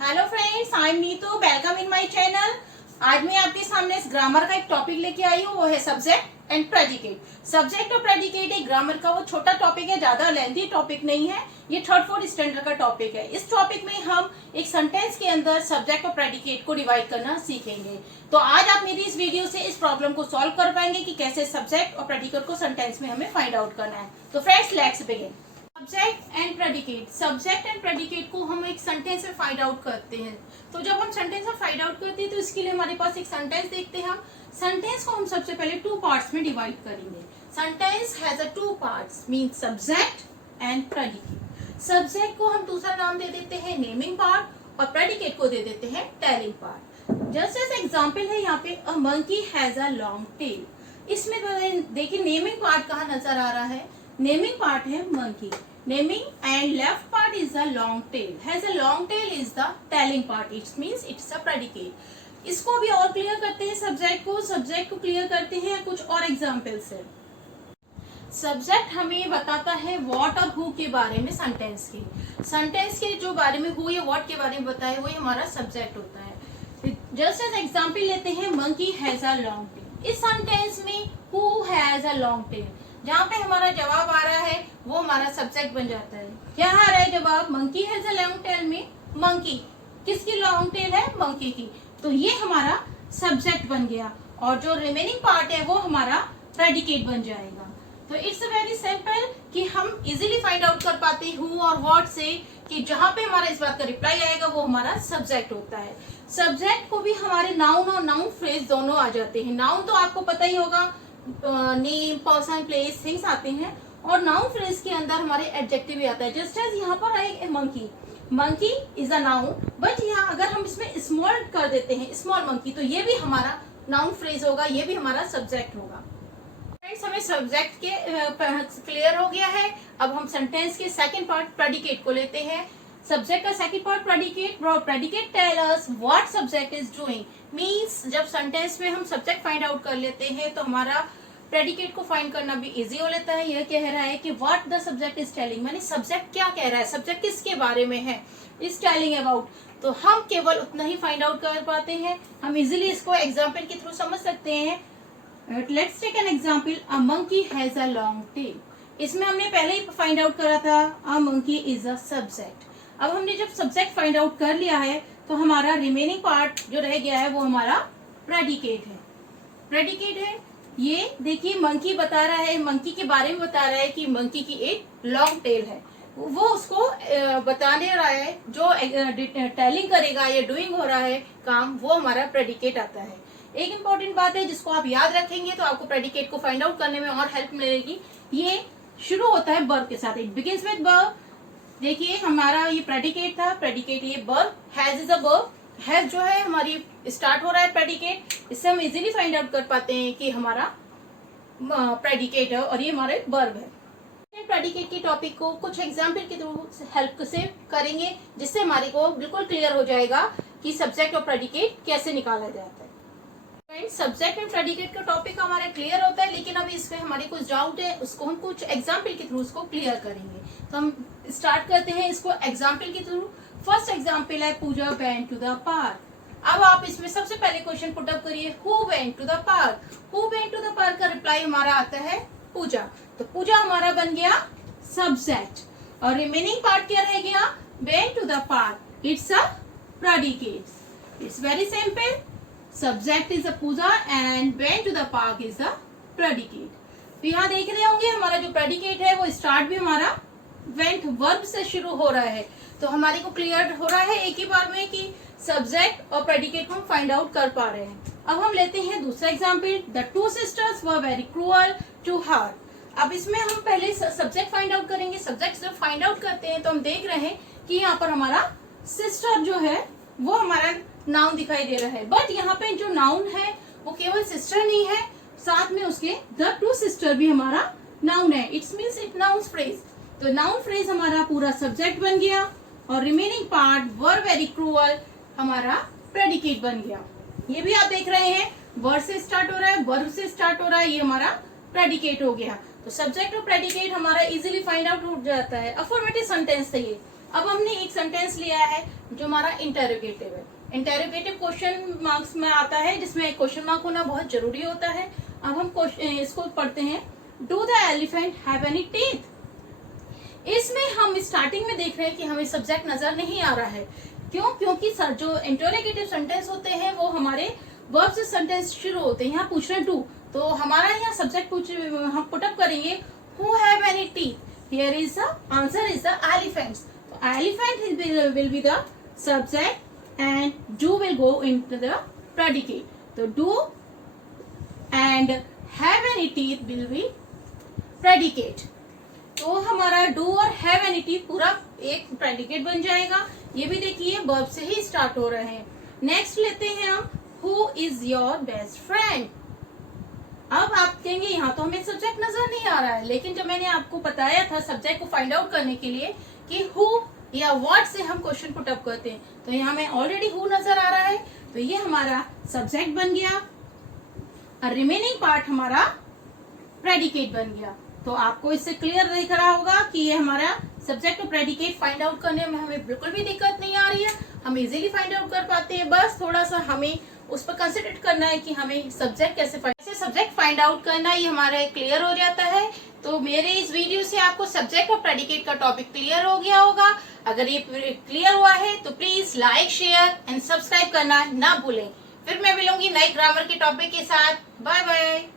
Hello friends, I am Neetu. Welcome in my channel. आज मैं आपके सामने इस ग्रामर का एक टॉपिक लेके आई हूँ, वो है सब्जेक्ट एंड प्रेडिकेट। सब्जेक्ट और प्रेडिकेट एक ग्रामर का वो छोटा टॉपिक है, ज्यादा लेंथी टॉपिक नहीं है। ये थर्ड फोर्थ स्टैंडर्ड का टॉपिक है। इस टॉपिक में हम एक सेंटेंस के अंदर सब्जेक्ट और प्रेडिकेट को डिवाइड करना सीखेंगे। तो आज आप मेरी इस वीडियो से इस प्रॉब्लम को सॉल्व कर पाएंगे कि कैसे सब्जेक्ट और प्रेडिकेट को सेंटेंस में हमें फाइंड आउट करना है। तो friends, let's begin. Subject and predicate, subject and predicate को हम एक सेंटेंस में फाइंड आउट करते हैं। तो जब हम सेंटेंस में फाइंड आउट करते हैं तो इसके लिए हमारे पास एक सेंटेंस देखते हैं। हम सेंटेंस को हम सबसे पहले टू पार्ट्स में डिवाइड करेंगे। Sentence has a two parts, mean subject and predicate. Subject को हम दूसरा नाम दे देते हैं नेमिंग पार्ट और प्रेडिकेट को दे देते हैं telling part. Just as example है यहाँ पे, a monkey has a long tail. इसमें देखिए नेमिंग पार्ट कहाँ नजर आ रहा है। नेमिंग पार्ट है monkey, naming and left part is the long tail. Has a long tail is the telling part, it means it's a predicate. इसको भी और क्लियर करते हैं। सब्जेक्ट को क्लियर करते हैं कुछ और एग्जांपल से। सब्जेक्ट हमें बताता है व्हाट और हु के बारे में, सेंटेंस के जो बारे में हु या व्हाट के बारे में बताए वही हमारा सब्जेक्ट होता है। जस्ट एज एग्जांपल लेते हैं, monkey has a long tell. इस सेंटेंस में who has a long tell, जहाँ पे हमारा जवाब आ रहा है वो हमारा सब्जेक्ट बन जाता है। क्या आ रहा है जवाब? Monkey has a long tell में मंकी, किसकी लॉन्ग टेल है? मंकी की। तो ये हमारा सब्जेक्ट बन गया और जो रिमेनिंग पार्ट है वो हमारा प्रेडिकेट बन जाएगा। तो इट्स वेरी सिंपल कि हम इजीली फाइंड आउट कर पाते हैं हु और व्हाट से कि जहां पे हमारा इस बात का रिप्लाई आएगा वो हमारा सब्जेक्ट होता है। सब्जेक्ट को भी हमारे नाउन और नाउन फ्रेज दोनों आ जाते हैं। नाउन तो आपको पता ही होगा, नेम, पर्सन, प्लेस, थिंग्स आते हैं और नाउन फ्रेज के अंदर हमारे एडजेक्टिव भी आता है। जस्ट एज यहाँ पर आए monkey, monkey is a noun, but यहाँ अगर हम इसमें स्मॉल कर देते हैं, स्मॉल मंकी, तो ये भी हमारा नाउन फ्रेज होगा, ये भी हमारा सब्जेक्ट होगा। फ्रेंड्स, हमें सब्जेक्ट के क्लियर हो गया है। अब हम सेंटेंस के सेकंड पार्ट प्रेडिकेट को लेते हैं। सब्जेक्ट का second part predicate. Predicate tell us what subject is doing. Means जब सेंटेंस में हम सब्जेक्ट फाइंड आउट कर लेते हैं तो हमारा प्रेडिकेट को फाइंड करना भी इजी हो लेता है। यह कह रहा है कि what the subject is telling, माने सब्जेक्ट क्या कह रहा है, सब्जेक्ट किसके बारे में है, इज टेलिंग अबाउट। तो हम केवल उतना ही फाइंड आउट कर पाते हैं। हम इजीली इसको एग्जाम्पल के थ्रू समझ सकते हैं। Let's take an example, a monkey has a long tail. इसमें हमने पहले ही फाइंड आउट करा था, a monkey is a subject. अब हमने जब सब्जेक्ट फाइंड आउट कर लिया है तो हमारा रिमेनिंग पार्ट जो रह गया है वो हमारा प्रेडिकेट है। प्रेडिकेट है ये, देखिए मंकी बता रहा है, मंकी के बारे में बता रहा है कि मंकी की एक लॉन्ग टेल है। वो उसको बताने रहा है, जो टेलिंग करेगा या डूइंग हो रहा है काम, वो हमारा प्रेडिकेट आता है। एक इंपॉर्टेंट बात है जिसको आप याद रखेंगे तो आपको प्रेडिकेट को फाइंड आउट करने में और हेल्प मिलेगी। ये शुरू होता है वर्ब के साथ, इट बिगिंस विद वर्ब। देखिए हमारा ये प्रेडिकेट था, प्रेडिकेट ये verb, has is a verb. Has जो है हमारी स्टार्ट हो रहा है प्रेडिकेट, इससे हम इजीली फाइंड आउट कर पाते हैं कि हमारा प्रेडिकेट है और ये हमारा वर्ब है। प्रेडिकेट की टॉपिक को कुछ एग्जाम्पल के थ्रू हेल्प से करेंगे जिससे हमारे को बिल्कुल क्लियर हो जाएगा कि सब्जेक्ट और प्रेडिकेट कैसे निकाला जाता है। सब्जेक्ट एंड प्रेडिकेट का टॉपिक हमारा क्लियर होता है, लेकिन अभी इसमें हमारे कुछ डाउट है, उसको हम कुछ एग्जाम्पल के थ्रू उसको क्लियर करेंगे। तो हम स्टार्ट करते हैं इसको एग्जाम्पल के थ्रू। फर्स्ट एग्जाम्पल है, Puja went to the park. अब आप इसमें सबसे पहले क्वेश्चन पुट अप करिए, who went to the park. Who went to the park का रिप्लाई हमारा आता है पूजा। तो पूजा हमारा बन गया सब्जेक्ट और रिमेनिंग पार्ट क्या रह गया? Went to the park, it's a predicate. It's very simple, subject is a Puja and went to the park is a predicate. तो यहाँ देख रहे होंगे हमारा जो प्रेडिकेट है वो स्टार्ट भी हमारा वेंट वर्ब से शुरू हो रहा है। तो हमारे को क्लियर हो रहा है एक ही बार में कि सब्जेक्ट और प्रेडिकेट को हम फाइंड आउट कर पा रहे हैं। अब हम लेते हैं दूसरा example, the two sisters were very cruel to her. अब इसमें हम पहले सब्जेक्ट फाइंड आउट करेंगे। सब्जेक्ट जब फाइंड आउट करते हैं तो हम देख रहे हैं कि यहाँ पर हमारा सिस्टर जो है वो हमारा नाउन दिखाई दे रहा है, बट यहाँ पे जो नाउन है वो केवल सिस्टर नहीं है, साथ में उसके द टू सिस्टर भी हमारा नाउन है। It's means it noun phrase. तो नाउन फ्रेज हमारा पूरा सब्जेक्ट बन गया और रिमेनिंग पार्ट वर वेरी क्रूअल हमारा प्रेडिकेट बन गया। ये भी आप देख रहे हैं, वर्ड से स्टार्ट हो रहा है, वर्ब से स्टार्ट हो रहा है, ये हमारा प्रेडिकेट हो गया। तो सब्जेक्ट और प्रेडिकेट हमारा इजीली फाइंड आउट हो जाता है। अफर्मेटिव सेंटेंस है ये, अब हमने एक सेंटेंस लिया है जो हमारा इंटेरोगेटिव है। इंटेरोगेटिव क्वेश्चन मार्क्स में आता है, जिसमें क्वेश्चन मार्क होना बहुत जरूरी होता है। अब हम इसको पढ़ते हैं। Do the elephant have any teeth. इसमें हम स्टार्टिंग में देख रहे हैं कि हमें सब्जेक्ट नजर नहीं आ रहा है। क्यों? क्योंकि सर जो इंटेरोगेटिव सेंटेंस होते हैं वो हमारे वर्ब से सेंटेंस शुरू होते हैं। यहाँ पूछ रहे डू, तो हमारा यहाँ सब्जेक्ट हम पुटअप करेंगे who have any teeth. Here is the answer is the elephants. तो elephant will be the subject and do will go into the predicate. तो do and have any teeth will be predicate. तो हमारा do और have any teeth पूरा एक predicate बन जाएगा। ये भी देखिए वर्ब से ही स्टार्ट हो रहे हैं। नेक्स्ट लेते हैं हम who is your best friend. अब आप कहेंगे यहाँ तो हमें सब्जेक्ट नजर नहीं आ रहा है, लेकिन जब मैंने आपको बताया था सब्जेक्ट को फाइंड आउट करने के लिए कि हु या व्हाट से हम क्वेश्चन पुट अप करते हैं, तो यहाँ में ऑलरेडी हु नजर आ रहा है, तो ये हमारा सब्जेक्ट बन गया और रिमेनिंग पार्ट हमारा प्रेडिकेट बन गया। तो आपको इससे क्लियर दिख रहा होगा कि ये हमारा सब्जेक्ट और प्रेडिकेट फाइंड आउट करने में हमें बिल्कुल भी दिक्कत नहीं आ रही है, हम इजीली फाइंड आउट कर पाते हैं। बस थोड़ा सा हमें उस पर कंसंट्रेट करना है कि हमें सब्जेक्ट कैसे सब्जेक्ट फाइंड आउट करना, ये हमारा क्लियर हो जाता है। तो मेरे इस वीडियो से आपको सब्जेक्ट और प्रेडिकेट का टॉपिक क्लियर हो गया होगा। अगर ये क्लियर हुआ है तो please like, share and subscribe करना ना भूलें। फिर मैं मिलूंगी नई ग्रामर के टॉपिक के साथ। Bye bye.